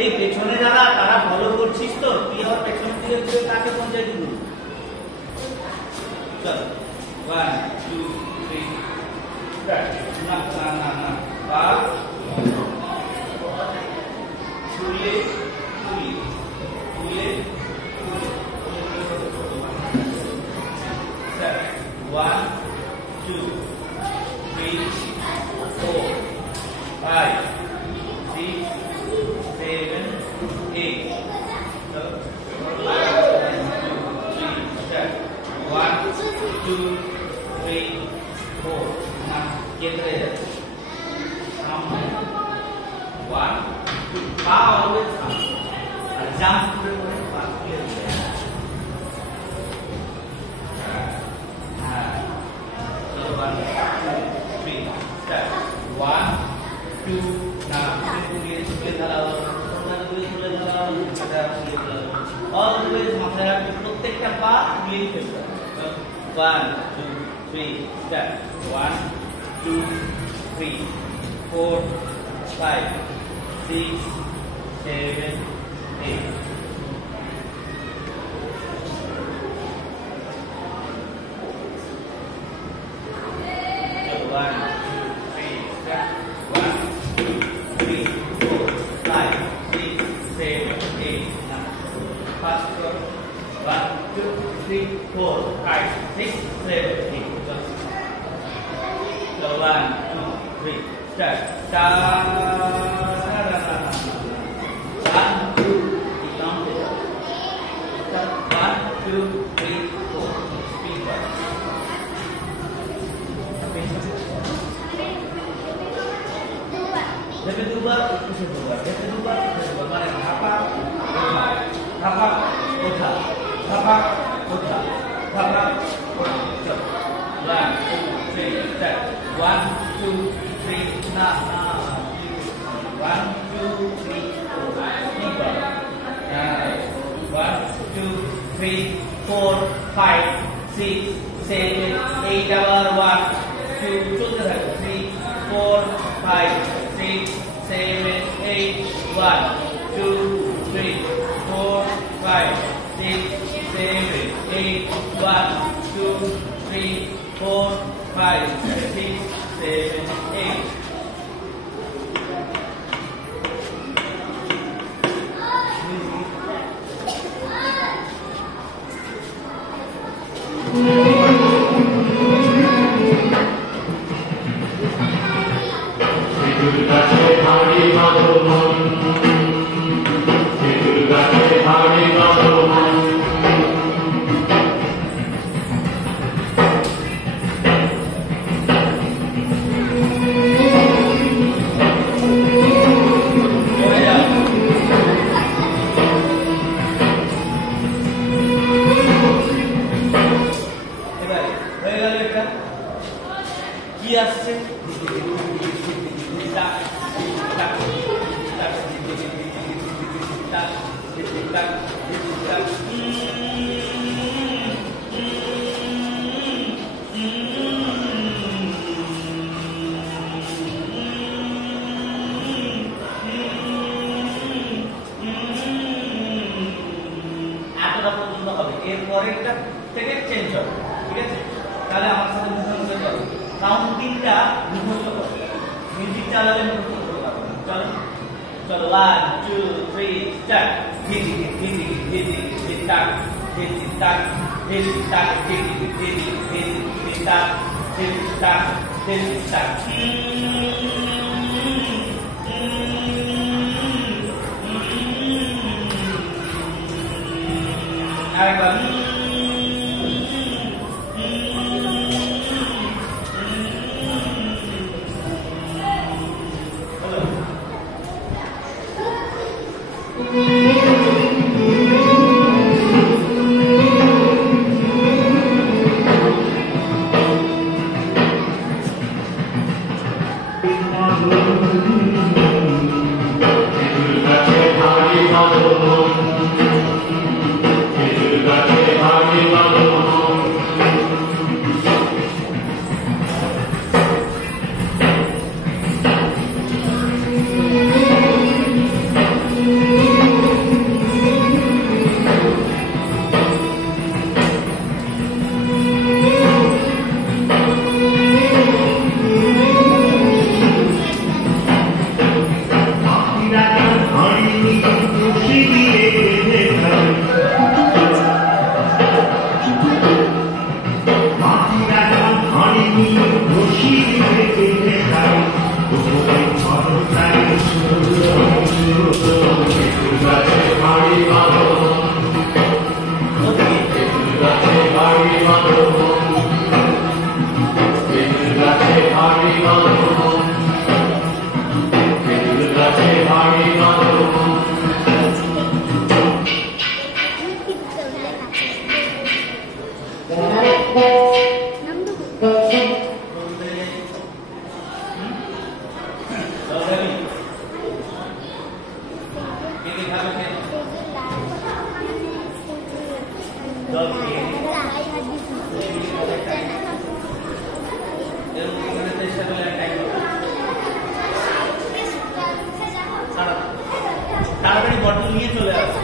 এই পেছনে যারা তারা ফলো করছিস তো কি হবে পেছনে ধীরে ধীরে কাকে পৌঁছাই দিব চল 1 2 3 স্টার্ট না না না না পা ছুঁয়ে ছুঁয়ে ছুঁয়ে স্টার্ট 1 2 3 4 5 6 7 8 1 2 3 4 now get ready সামনে 1 2 পা always সামনে আর জাম্প করে করে পা ক্লিয়ার হ্যাঁ so 1 2 3 start 1 2 now পুরো সুকে দাঁড়াও তুলে দাঁড়াও এটা তুলে দাঁড়াও অলওয়েজ মাথায় রাখবে প্রত্যেকটা পা ক্লিন করতে হবে 1 2 3 start 1 2 3 4 5 6 7 8 1 2 3 start 1 2 3 4 5 6 7 8 fast go 1 2 3 4 5 6 7 8 so 1 2 3 start ta ra ra ra 1 2 count it 1 2 3 4 speed one जब दो बार उसे दो बार जब दो बार माने धापा धापा उठा धापा उठा धापा उठा 1 2 3 start 1 2 3 na 1 2 3 4 tiga 1 2 3 4 5 6 7 8 abar 1 2 চলতে থাকো 3 4 5 6 7 8 1 2 3 4 5 6 7 8 1 2 3 4 5 6 7 8 কি আসছে এতটা পর্যন্ত হবে এর পরেরটা থেকে চেঞ্জ হবে ঠিক আছে তাহলে আমার সাথে মুখস্থ করো কাউন্টিংটা মুখস্থ করো মিউজিক চালালে মুখস্থ করতে পারবে চলো চলো 1 2 3 স্টার্ট হিজি হিজি হিজি স্টার্ট হিজি স্টার্ট হিজি স্টার্ট হিজি হিজি হিজি স্টার্ট হিজি স্টার্ট হিজি স্টার্ট আরেকবার Thank you. Okay. তাড়াতাড়ি বটল নিয়ে চলে আসো,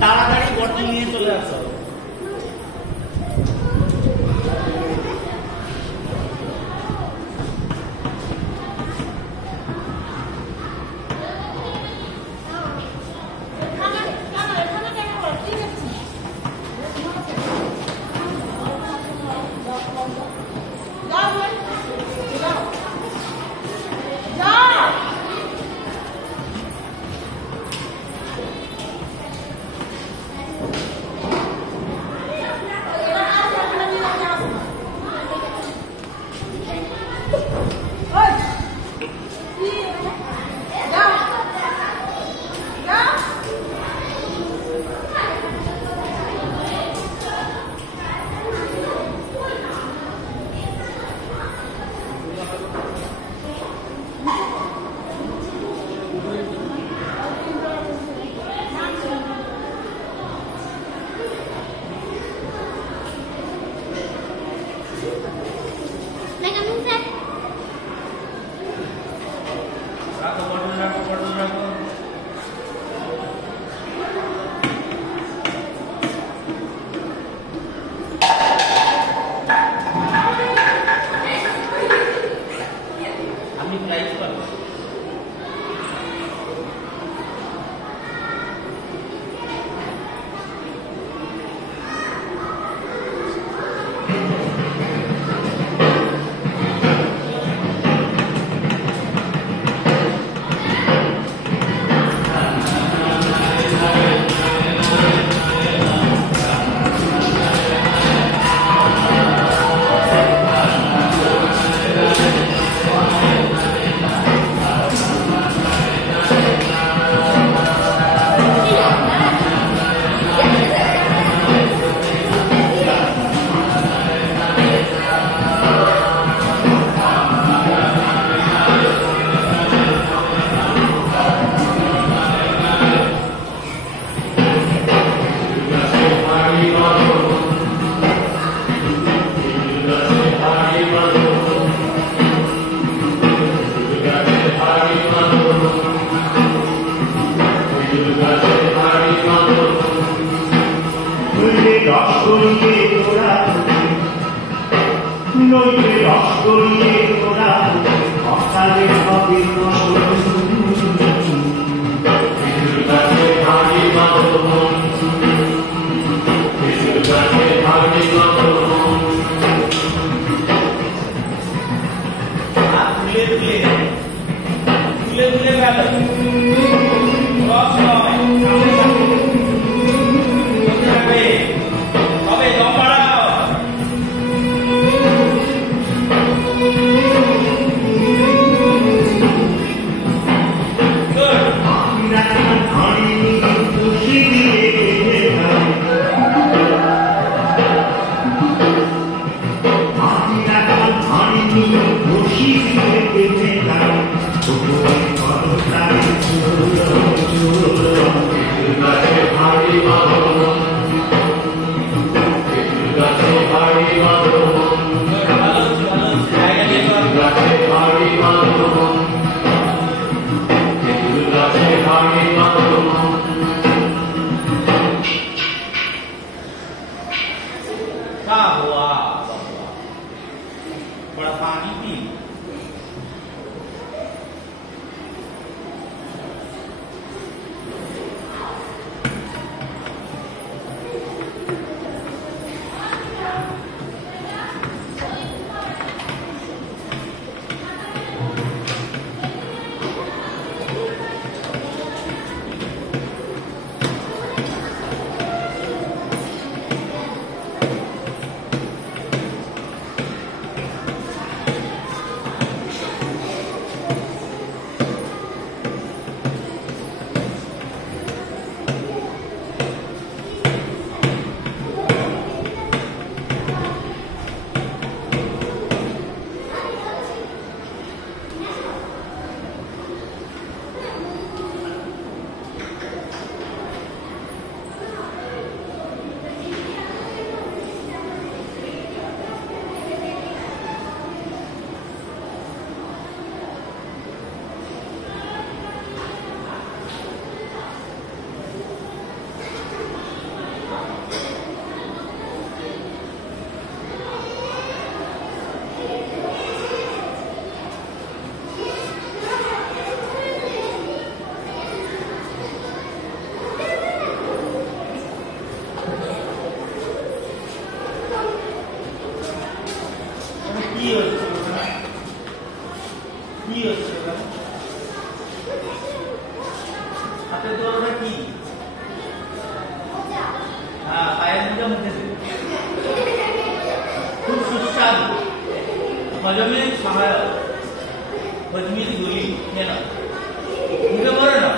তাড়াতাড়ি বটল নিয়ে চলে আসো। কি হচ্ছে কি হচ্ছে হাতে দৌড়টা কি পায়ের মুখে মুখে খুব সুস্বাদু হজমের সহায়ক হজমির গুলি কেন মুখে পড়ে না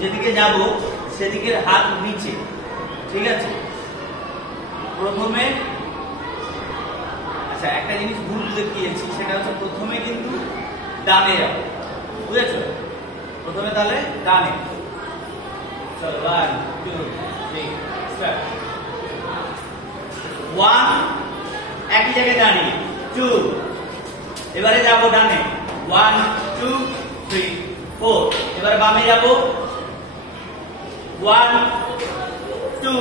যেদিকে যাব সেদিকের হাত নিচে, ঠিক আছে? প্রথমে আচ্ছা একটা জিনিস ভুল দেখিয়েছি, সেটা হচ্ছে প্রথমে কিন্তু ডানে যাবো, বুঝেছো? প্রথমে তাহলে ডানে। চলো 1 2 3 স্টার্ট। 1 একই জায়গায় দাঁড়িয়ে, 2 এবারে যাব ডানে, 1 2 3 4 এবারে বামে যাব, 1 2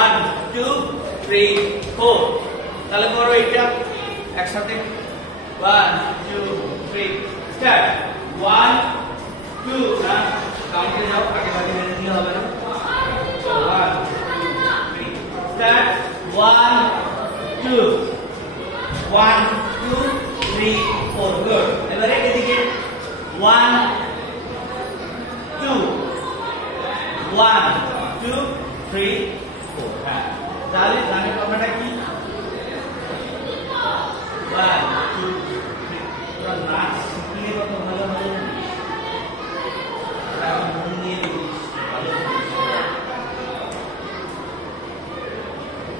1 2 3 4 তাহলে করো এটা একসাথে, 1 2 3 স্টার্ট। 1 2 না কাউন্টে যাও, আগে বাকি মেরে দিলে হবে না। 1 2 3 স্টার্ট। 1 2 1 2 3 4 গুড। এবারে এদিকে 1 2 1 2 3 4 হ্যাঁ। তাহলে গানের কথাটা কি? 1 2 3 তোরা নাচ শিখলে কত ভালো হবে, মন দিয়ে ভালো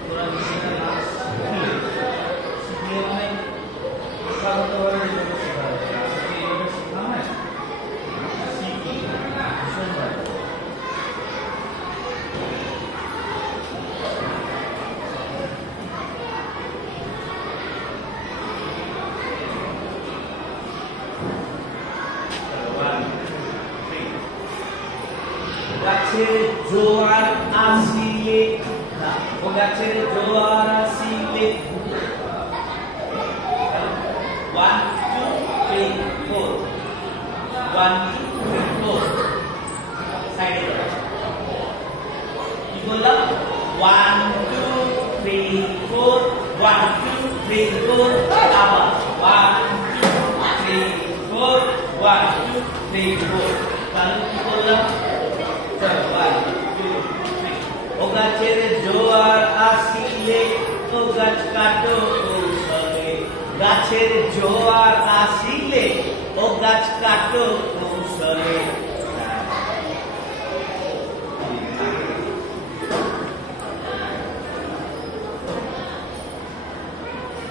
তোরা নাচ শিখলে মানে স্বাগতভাবে শেখা হবে, এইভাবে শেখা হয় শিখি ভীষণ ভালো। গাছের জোয়ার আসিলে, ও গাছের জোয়ার আসিলে, 1 2 3 4 1 2 3 4 সাইডে দাও। কি বললাম? 1 2 3 4 1 2 3 4 আবার 1 2 3 4 1 2 3 4 তাহলে কি বললাম? 1 2 3 ও গাছের জোয়ার আসিলে, ও গাছ কাটো কৌশলে, গাছের জোয়ার আসিলে, ও গাছ কাটো কৌশলে।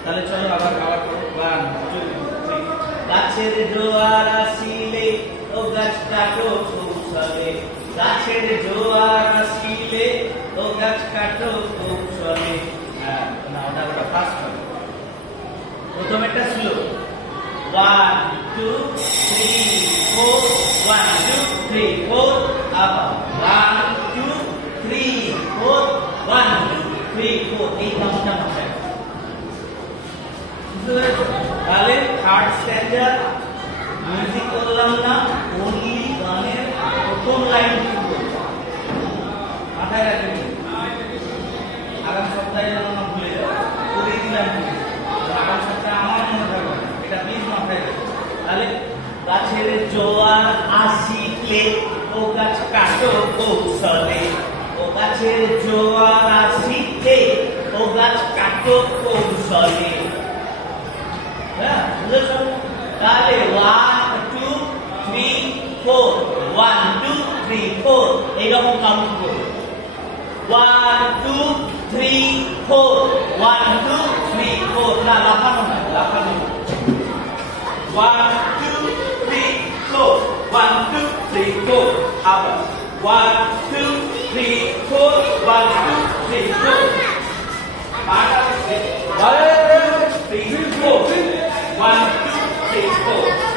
তাহলে চলো আবার 1 2 3 গাছের জোয়ার আসিলে, ও গাছ কাটো কৌশলে, গাছের জোয়ার আসিলে, ও গাছ কাটো কৌশলে। হ্যাঁ না ওটা ফাস্ট হবে, প্রথমেরটা স্লো। 1 2 3 4 1 2 3 4 আবার 1 2 3 4 1 2 3 4 এই কাজটা মাথায়। তাহলে থার্ড স্ট্যান্ডার্ড মিউজিক করলাম না, ওনলি গানের প্রথম লাইন মাথায় রাখবেন। আগামী সপ্তাহে যেন না ভুলে যাও, করে দিলাম আগামী সপ্তাহে আমার মনে থাকবে, এটা প্লিজ মাথায় রাখবেন। তাহলে গাছের জোয়ার আসিলে, ও গাছ কাটো কৌশলে, ও গাছের জোয়ার আসিলে, ও গাছ কাটো কৌশলে। হ্যাঁ বুঝেছো? তাহলে 1 2 3 4 1 2 3 4 এইরকম কাউন্ট করো। 1 2 3 4 1 2 3 4 না লাফানো না, লাফানো। 1 2 3 4 1 2 3 4 আবার 1 2 3 4 1 2 3 4 পাটা 1 2 3 4 1 2 3 4